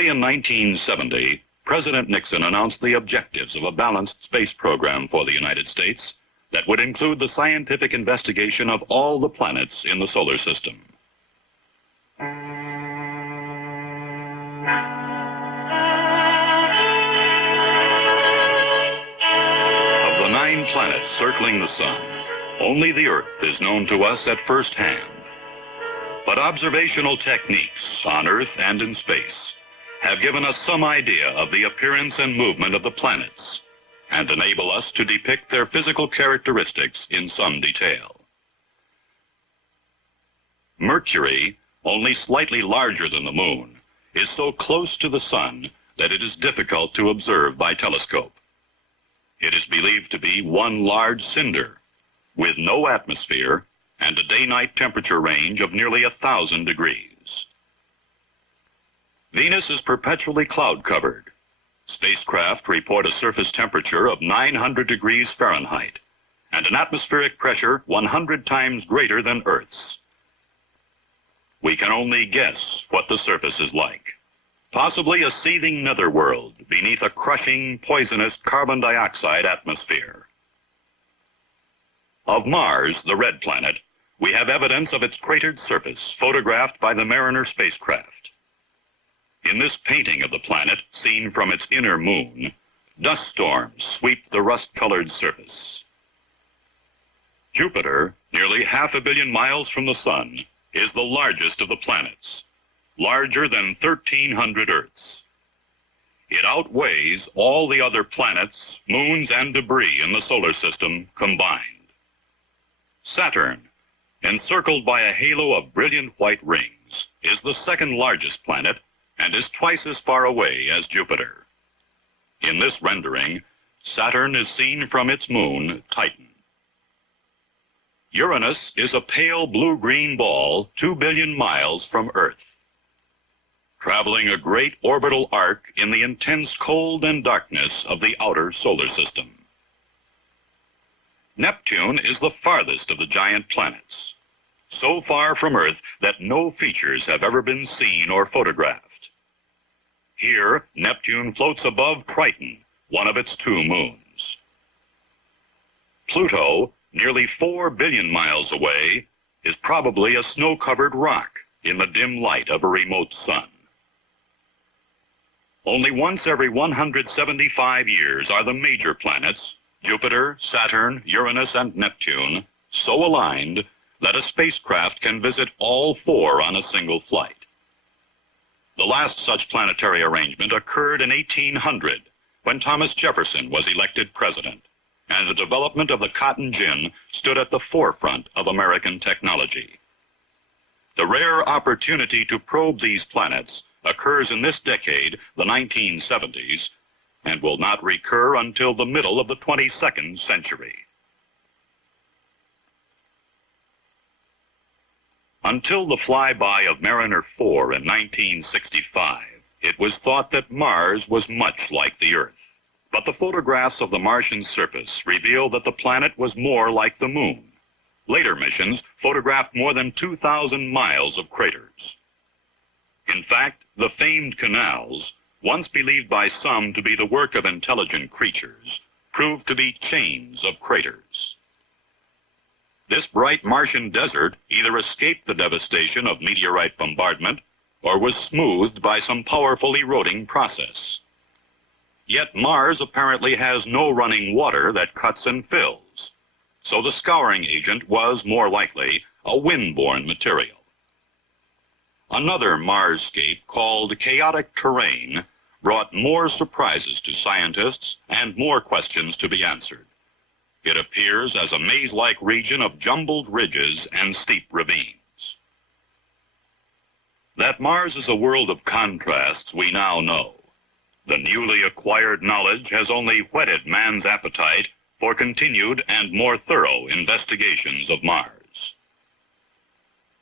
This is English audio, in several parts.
Early in 1970, President Nixon announced the objectives of a balanced space program for the United States that would include the scientific investigation of all the planets in the solar system. Of the 9 planets circling the sun, only the Earth is known to us at first hand. But observational techniques on Earth and in space have given us some idea of the appearance and movement of the planets and enable us to depict their physical characteristics in some detail. Mercury, only slightly larger than the Moon, is so close to the Sun that it is difficult to observe by telescope. It is believed to be one large cinder, with no atmosphere and a day-night temperature range of nearly 1,000 degrees. Venus is perpetually cloud-covered. Spacecraft report a surface temperature of 900 degrees Fahrenheit and an atmospheric pressure 100 times greater than Earth's. We can only guess what the surface is like. Possibly a seething netherworld beneath a crushing, poisonous carbon dioxide atmosphere. Of Mars, the red planet, we have evidence of its cratered surface photographed by the Mariner spacecraft. In this painting of the planet, seen from its inner moon, dust storms sweep the rust-colored surface. Jupiter, nearly 500 million miles from the Sun, is the largest of the planets, larger than 1,300 Earths. It outweighs all the other planets, moons, and debris in the solar system combined. Saturn, encircled by a halo of brilliant white rings, is the second largest planet and is twice as far away as Jupiter. In this rendering, Saturn is seen from its moon, Titan. Uranus is a pale blue-green ball 2 billion miles from Earth, traveling a great orbital arc in the intense cold and darkness of the outer solar system. Neptune is the farthest of the giant planets, so far from Earth that no features have ever been seen or photographed. Here, Neptune floats above Triton, one of its 2 moons. Pluto, nearly 4 billion miles away, is probably a snow-covered rock in the dim light of a remote sun. Only once every 175 years are the major planets, Jupiter, Saturn, Uranus, and Neptune, so aligned that a spacecraft can visit all 4 on a single flight. The last such planetary arrangement occurred in 1800, when Thomas Jefferson was elected president, and the development of the cotton gin stood at the forefront of American technology. The rare opportunity to probe these planets occurs in this decade, the 1970s, and will not recur until the middle of the 22nd century. Until the flyby of Mariner 4 in 1965, it was thought that Mars was much like the Earth. But the photographs of the Martian surface revealed that the planet was more like the Moon. Later missions photographed more than 2,000 miles of craters. In fact, the famed canals, once believed by some to be the work of intelligent creatures, proved to be chains of craters. This bright Martian desert either escaped the devastation of meteorite bombardment or was smoothed by some powerful eroding process. Yet Mars apparently has no running water that cuts and fills, so the scouring agent was more likely a wind-borne material. Another Marsscape called chaotic terrain brought more surprises to scientists and more questions to be answered. It appears as a maze-like region of jumbled ridges and steep ravines. That Mars is a world of contrasts we now know. The newly acquired knowledge has only whetted man's appetite for continued and more thorough investigations of Mars.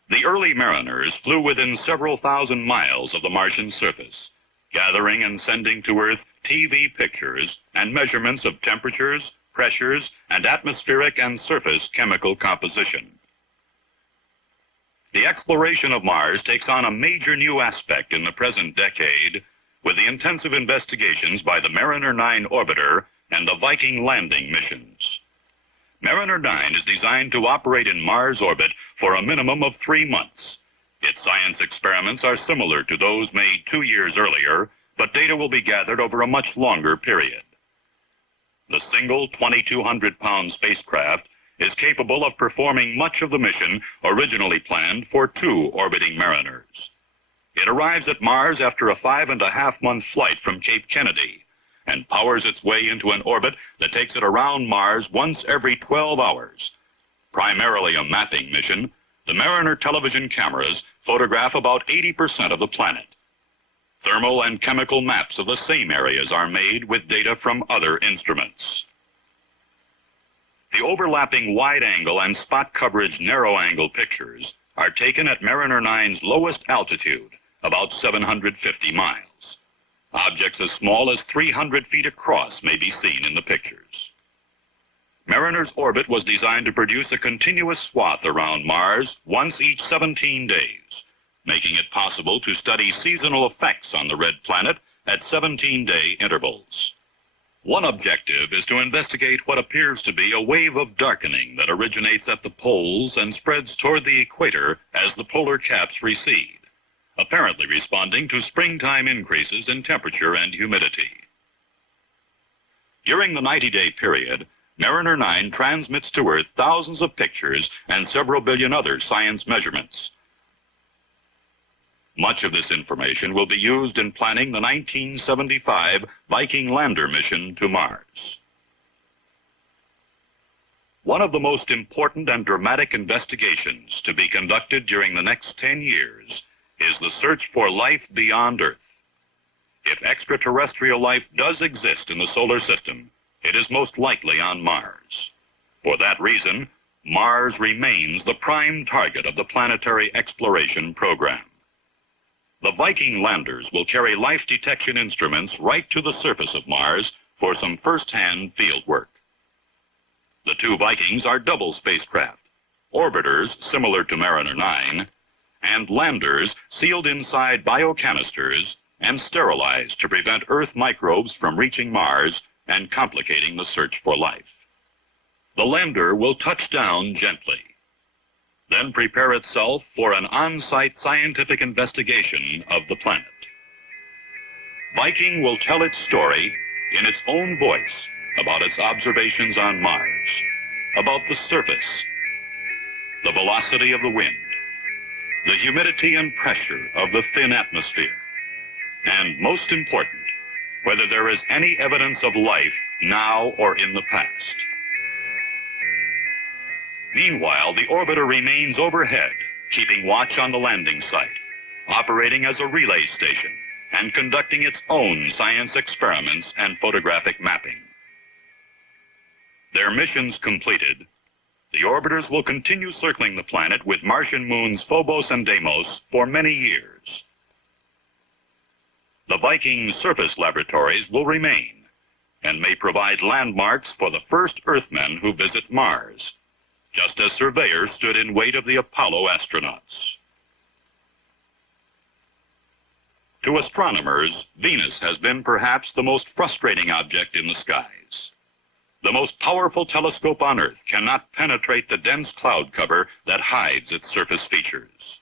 The early mariners flew within several thousand miles of the Martian surface, gathering and sending to Earth TV pictures and measurements of temperatures, pressures, and atmospheric and surface chemical composition. The exploration of Mars takes on a major new aspect in the present decade with the intensive investigations by the Mariner 9 orbiter and the Viking landing missions. Mariner 9 is designed to operate in Mars orbit for a minimum of 3 months. Its science experiments are similar to those made 2 years earlier, but data will be gathered over a much longer period. The single 2,200-pound spacecraft is capable of performing much of the mission originally planned for 2 orbiting Mariners. It arrives at Mars after a 5.5-month flight from Cape Kennedy and powers its way into an orbit that takes it around Mars once every 12 hours. Primarily a mapping mission, the Mariner television cameras photograph about 80% of the planet. Thermal and chemical maps of the same areas are made with data from other instruments. The overlapping wide-angle and spot coverage narrow-angle pictures are taken at Mariner 9's lowest altitude, about 750 miles. Objects as small as 300 feet across may be seen in the pictures. Mariner's orbit was designed to produce a continuous swath around Mars once each 17 days, making it possible to study seasonal effects on the red planet at 17-day intervals. One objective is to investigate what appears to be a wave of darkening that originates at the poles and spreads toward the equator as the polar caps recede, apparently responding to springtime increases in temperature and humidity. During the 90-day period, Mariner 9 transmits to Earth thousands of pictures and several billion other science measurements. Much of this information will be used in planning the 1975 Viking lander mission to Mars. One of the most important and dramatic investigations to be conducted during the next 10 years is the search for life beyond Earth. If extraterrestrial life does exist in the solar system, it is most likely on Mars. For that reason, Mars remains the prime target of the planetary exploration program. The Viking landers will carry life detection instruments right to the surface of Mars for some first-hand field work. The 2 Vikings are double spacecraft, orbiters similar to Mariner 9, and landers sealed inside biocanisters and sterilized to prevent Earth microbes from reaching Mars and complicating the search for life. The lander will touch down gently, then prepare itself for an on-site scientific investigation of the planet. Viking will tell its story in its own voice about its observations on Mars, about the surface, the velocity of the wind, the humidity and pressure of the thin atmosphere, and most important, whether there is any evidence of life now or in the past. Meanwhile, the orbiter remains overhead, keeping watch on the landing site, operating as a relay station, and conducting its own science experiments and photographic mapping. Their missions completed, the orbiters will continue circling the planet with Martian moons Phobos and Deimos for many years. The Viking surface laboratories will remain and may provide landmarks for the first Earthmen who visit Mars, just as surveyors stood in wait of the Apollo astronauts. To astronomers, Venus has been perhaps the most frustrating object in the skies. The most powerful telescope on Earth cannot penetrate the dense cloud cover that hides its surface features.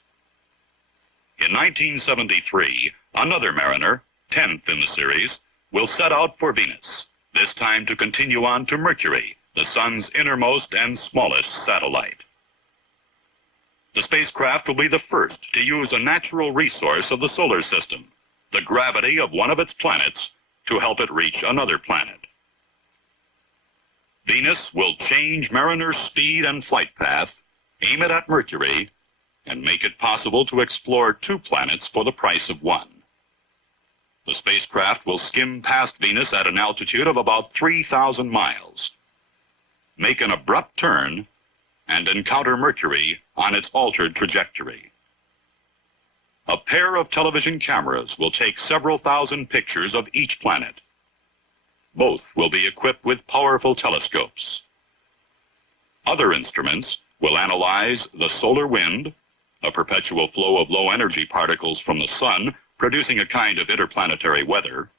In 1973, another Mariner, 10th in the series, will set out for Venus, this time to continue on to Mercury, the Sun's innermost and smallest satellite. The spacecraft will be the first to use a natural resource of the solar system, the gravity of one of its planets, to help it reach another planet. Venus will change Mariner's speed and flight path, aim it at Mercury, and make it possible to explore 2 planets for the price of 1. The spacecraft will skim past Venus at an altitude of about 3,000 miles, make an abrupt turn, and encounter Mercury on its altered trajectory. A pair of television cameras will take several thousand pictures of each planet. Both will be equipped with powerful telescopes. Other instruments will analyze the solar wind, a perpetual flow of low-energy particles from the sun producing a kind of interplanetary weather.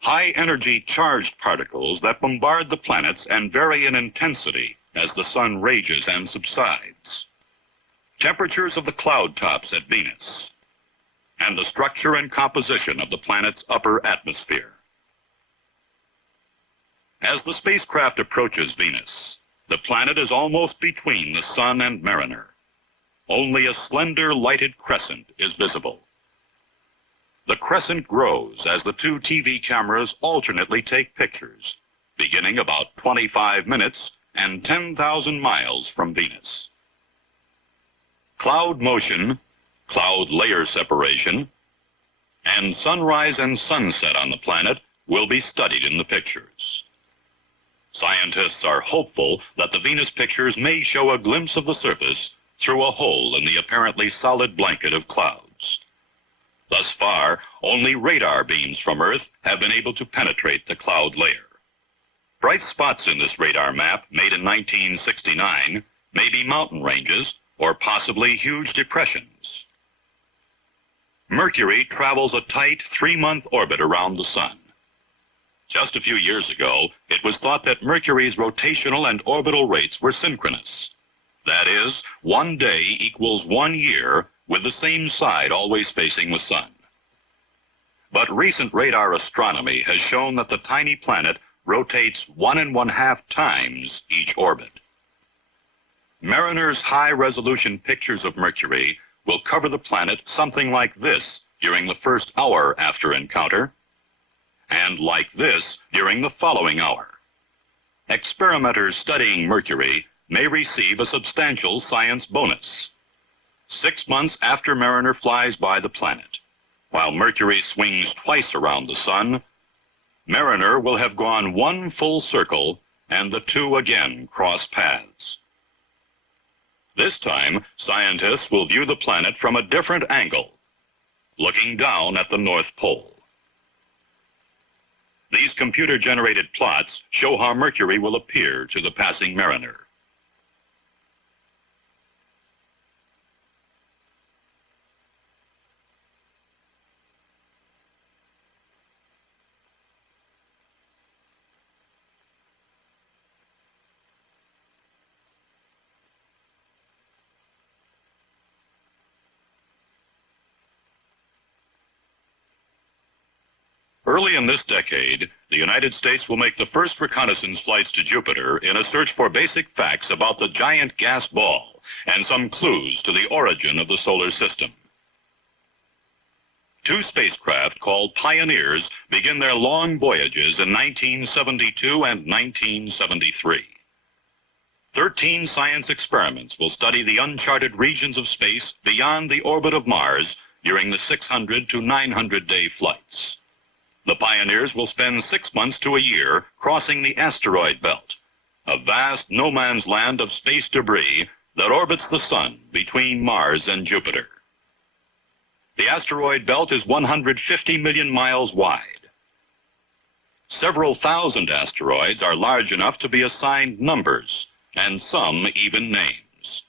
High-energy charged particles that bombard the planets and vary in intensity as the sun rages and subsides. Temperatures of the cloud tops at Venus, and the structure and composition of the planet's upper atmosphere. As the spacecraft approaches Venus, the planet is almost between the Sun and Mariner. Only a slender lighted crescent is visible. The crescent grows as the two TV cameras alternately take pictures, beginning about 25 minutes and 10,000 miles from Venus. Cloud motion, cloud layer separation, and sunrise and sunset on the planet will be studied in the pictures. Scientists are hopeful that the Venus pictures may show a glimpse of the surface through a hole in the apparently solid blanket of clouds. Thus far, only radar beams from Earth have been able to penetrate the cloud layer. Bright spots in this radar map, made in 1969, may be mountain ranges or possibly huge depressions. Mercury travels a tight 3-month orbit around the Sun. Just a few years ago, it was thought that Mercury's rotational and orbital rates were synchronous. That is, 1 day equals 1 year, with the same side always facing the Sun. But recent radar astronomy has shown that the tiny planet rotates 1.5 times each orbit. Mariner's high-resolution pictures of Mercury will cover the planet something like this during the first hour after encounter, and like this during the following hour. Experimenters studying Mercury may receive a substantial science bonus. 6 months after Mariner flies by the planet, while Mercury swings twice around the Sun, Mariner will have gone 1 full circle and the two again cross paths. This time, scientists will view the planet from a different angle, looking down at the North Pole. These computer-generated plots show how Mercury will appear to the passing Mariner. Early in this decade, the United States will make the first reconnaissance flights to Jupiter in a search for basic facts about the giant gas ball and some clues to the origin of the solar system. 2 spacecraft called Pioneers begin their long voyages in 1972 and 1973. 13 science experiments will study the uncharted regions of space beyond the orbit of Mars during the 600 to 900-day flights. The Pioneers will spend 6 months to a year crossing the asteroid belt, a vast no-man's land of space debris that orbits the Sun between Mars and Jupiter. The asteroid belt is 150 million miles wide. Several thousand asteroids are large enough to be assigned numbers, and some even names.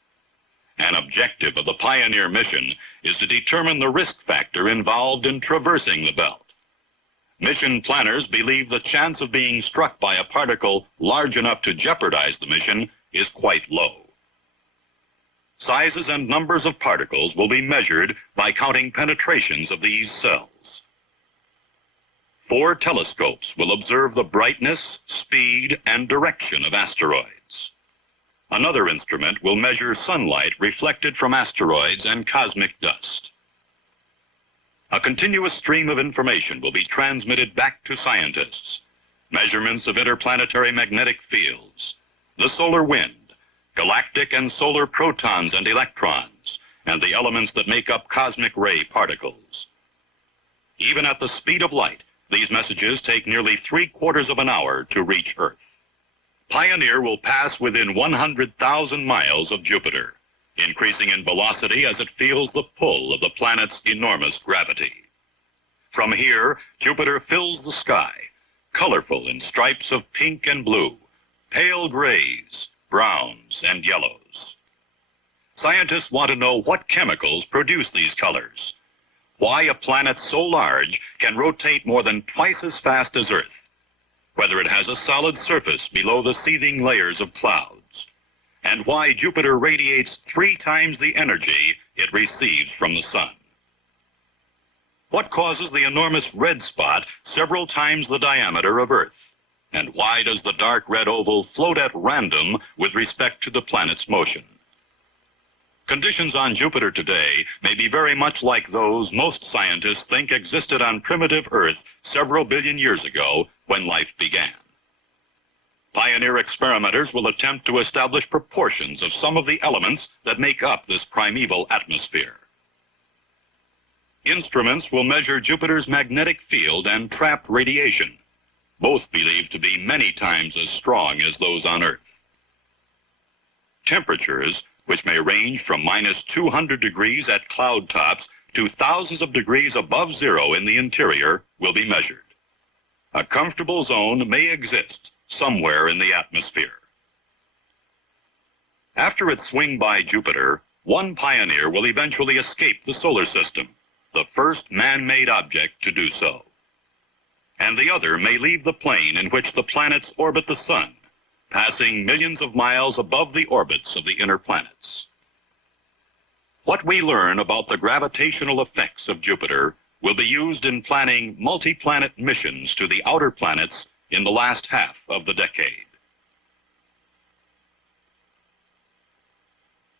An objective of the Pioneer mission is to determine the risk factor involved in traversing the belt. Mission planners believe the chance of being struck by a particle large enough to jeopardize the mission is quite low. Sizes and numbers of particles will be measured by counting penetrations of these cells. 4 telescopes will observe the brightness, speed, and direction of asteroids. Another instrument will measure sunlight reflected from asteroids and cosmic dust. A continuous stream of information will be transmitted back to scientists. Measurements of interplanetary magnetic fields, the solar wind, galactic and solar protons and electrons, and the elements that make up cosmic ray particles. Even at the speed of light, these messages take nearly 3/4 of an hour to reach Earth. Pioneer will pass within 100,000 miles of Jupiter, increasing in velocity as it feels the pull of the planet's enormous gravity. From here, Jupiter fills the sky, colorful in stripes of pink and blue, pale grays, browns, and yellows. Scientists want to know what chemicals produce these colors. why a planet so large can rotate more than twice as fast as Earth, whether it has a solid surface below the seething layers of clouds, and why Jupiter radiates 3 times the energy it receives from the Sun. What causes the enormous red spot several times the diameter of Earth? And why does the dark red oval float at random with respect to the planet's motion? Conditions on Jupiter today may be very much like those most scientists think existed on primitive Earth several billion years ago when life began. Pioneer experimenters will attempt to establish proportions of some of the elements that make up this primeval atmosphere. Instruments will measure Jupiter's magnetic field and trapped radiation, both believed to be many times as strong as those on Earth. Temperatures, which may range from minus 200 degrees at cloud tops to thousands of degrees above zero in the interior, will be measured. A comfortable zone may exist somewhere in the atmosphere. After its swing by Jupiter, one pioneer will eventually escape the solar system, the first man-made object to do so. And the other may leave the plane in which the planets orbit the Sun, passing millions of miles above the orbits of the inner planets. What we learn about the gravitational effects of Jupiter will be used in planning multi-planet missions to the outer planets in the last half of the decade.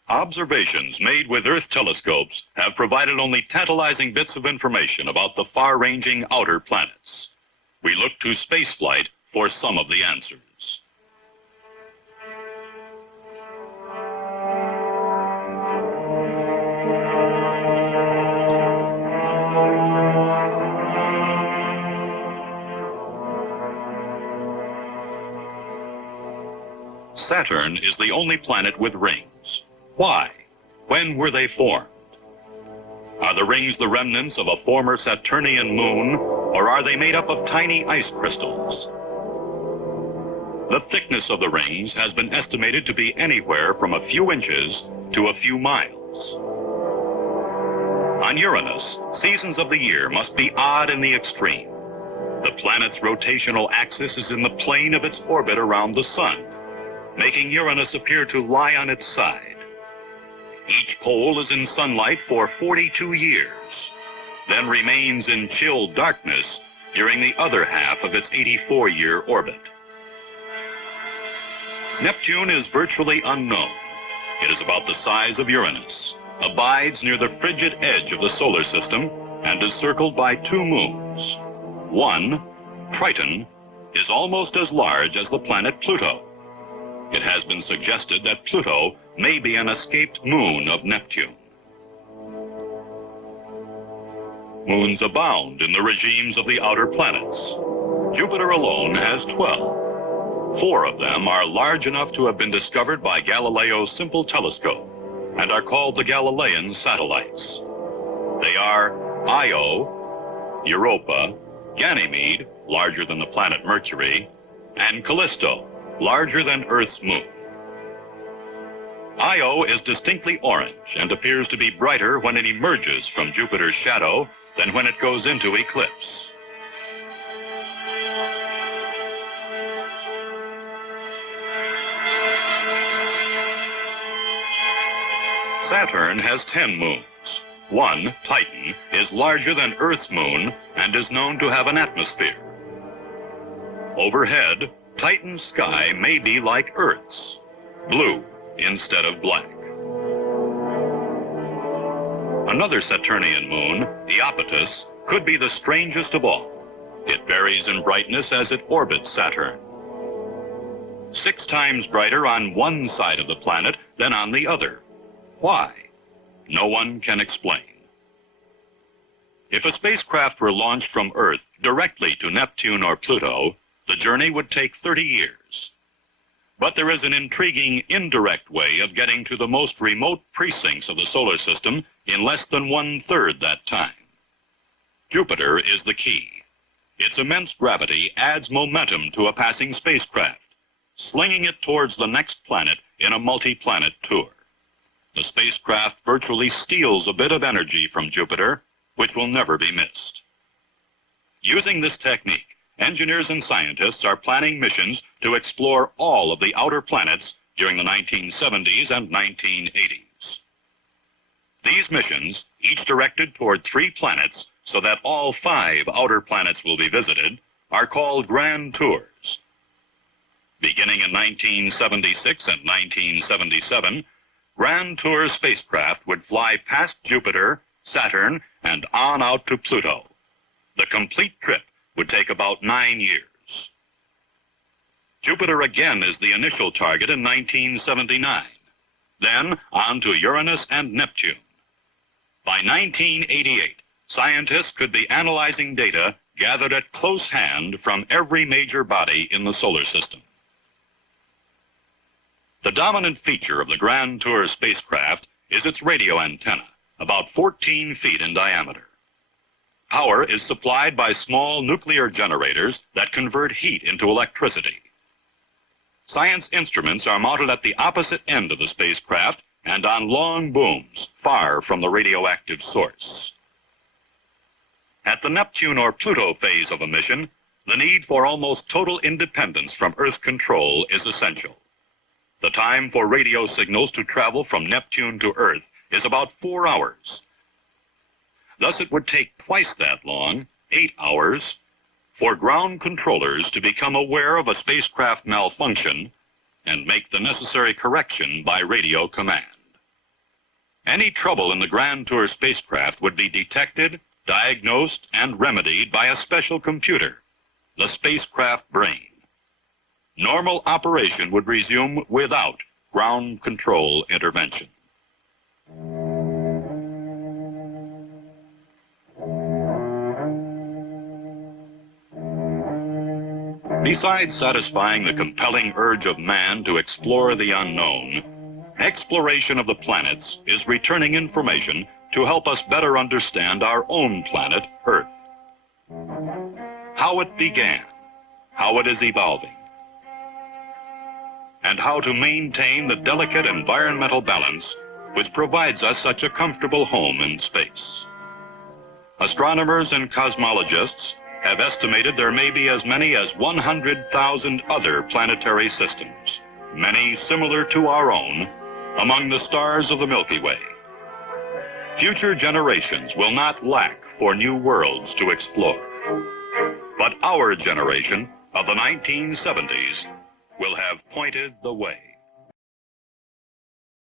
Observations made with Earth telescopes have provided only tantalizing bits of information about the far-ranging outer planets. We look to spaceflight for some of the answers. Saturn is the only planet with rings. Why? When were they formed? Are the rings the remnants of a former Saturnian moon, or are they made up of tiny ice crystals? The thickness of the rings has been estimated to be anywhere from a few inches to a few miles. On Uranus, seasons of the year must be odd in the extreme. The planet's rotational axis is in the plane of its orbit around the Sun, making Uranus appear to lie on its side. Each pole is in sunlight for 42 years, then remains in chill darkness during the other half of its 84-year orbit. Neptune is virtually unknown. It is about the size of Uranus, abides near the frigid edge of the solar system, and is circled by 2 moons. One, Triton, is almost as large as the planet Pluto. It has been suggested that Pluto may be an escaped moon of Neptune. Moons abound in the regimes of the outer planets. Jupiter alone has 12. 4 of them are large enough to have been discovered by Galileo's simple telescope and are called the Galilean satellites. They are Io, Europa, Ganymede, larger than the planet Mercury, and Callisto, larger than Earth's moon. Io is distinctly orange and appears to be brighter when it emerges from Jupiter's shadow than when it goes into eclipse. Saturn has 10 moons. One, Titan, is larger than Earth's moon and is known to have an atmosphere. Overhead, Titan's sky may be like Earth's, blue instead of black. Another Saturnian moon, Iapetus, could be the strangest of all. It varies in brightness as it orbits Saturn. 6 times brighter on one side of the planet than on the other. Why? No one can explain. If a spacecraft were launched from Earth directly to Neptune or Pluto, the journey would take 30 years. But there is an intriguing indirect way of getting to the most remote precincts of the solar system in less than 1/3 that time. Jupiter is the key. Its immense gravity adds momentum to a passing spacecraft, slinging it towards the next planet in a multi-planet tour. The spacecraft virtually steals a bit of energy from Jupiter, which will never be missed. Using this technique, engineers and scientists are planning missions to explore all of the outer planets during the 1970s and 1980s. These missions, each directed toward 3 planets so that all 5 outer planets will be visited, are called Grand Tours. Beginning in 1976 and 1977, Grand Tour spacecraft would fly past Jupiter, Saturn, and on out to Pluto. The complete trip would take about 9 years. Jupiter again is the initial target in 1979. Then on to Uranus and Neptune. By 1988, scientists could be analyzing data gathered at close hand from every major body in the solar system. The dominant feature of the Grand Tour spacecraft is its radio antenna, about 14 feet in diameter. Power is supplied by small nuclear generators that convert heat into electricity. Science instruments are mounted at the opposite end of the spacecraft and on long booms far from the radioactive source. At the Neptune or Pluto phase of a mission, the need for almost total independence from Earth control is essential. The time for radio signals to travel from Neptune to Earth is about 4 hours. Thus it would take twice that long, 8 hours, for ground controllers to become aware of a spacecraft malfunction and make the necessary correction by radio command. Any trouble in the Grand Tour spacecraft would be detected, diagnosed, and remedied by a special computer, the spacecraft brain. Normal operation would resume without ground control intervention. Besides satisfying the compelling urge of man to explore the unknown, exploration of the planets is returning information to help us better understand our own planet, Earth. How it began, how it is evolving, and how to maintain the delicate environmental balance which provides us such a comfortable home in space. Astronomers and cosmologists have estimated there may be as many as 100,000 other planetary systems, many similar to our own, among the stars of the Milky Way. Future generations will not lack for new worlds to explore. But our generation of the 1970s will have pointed the way.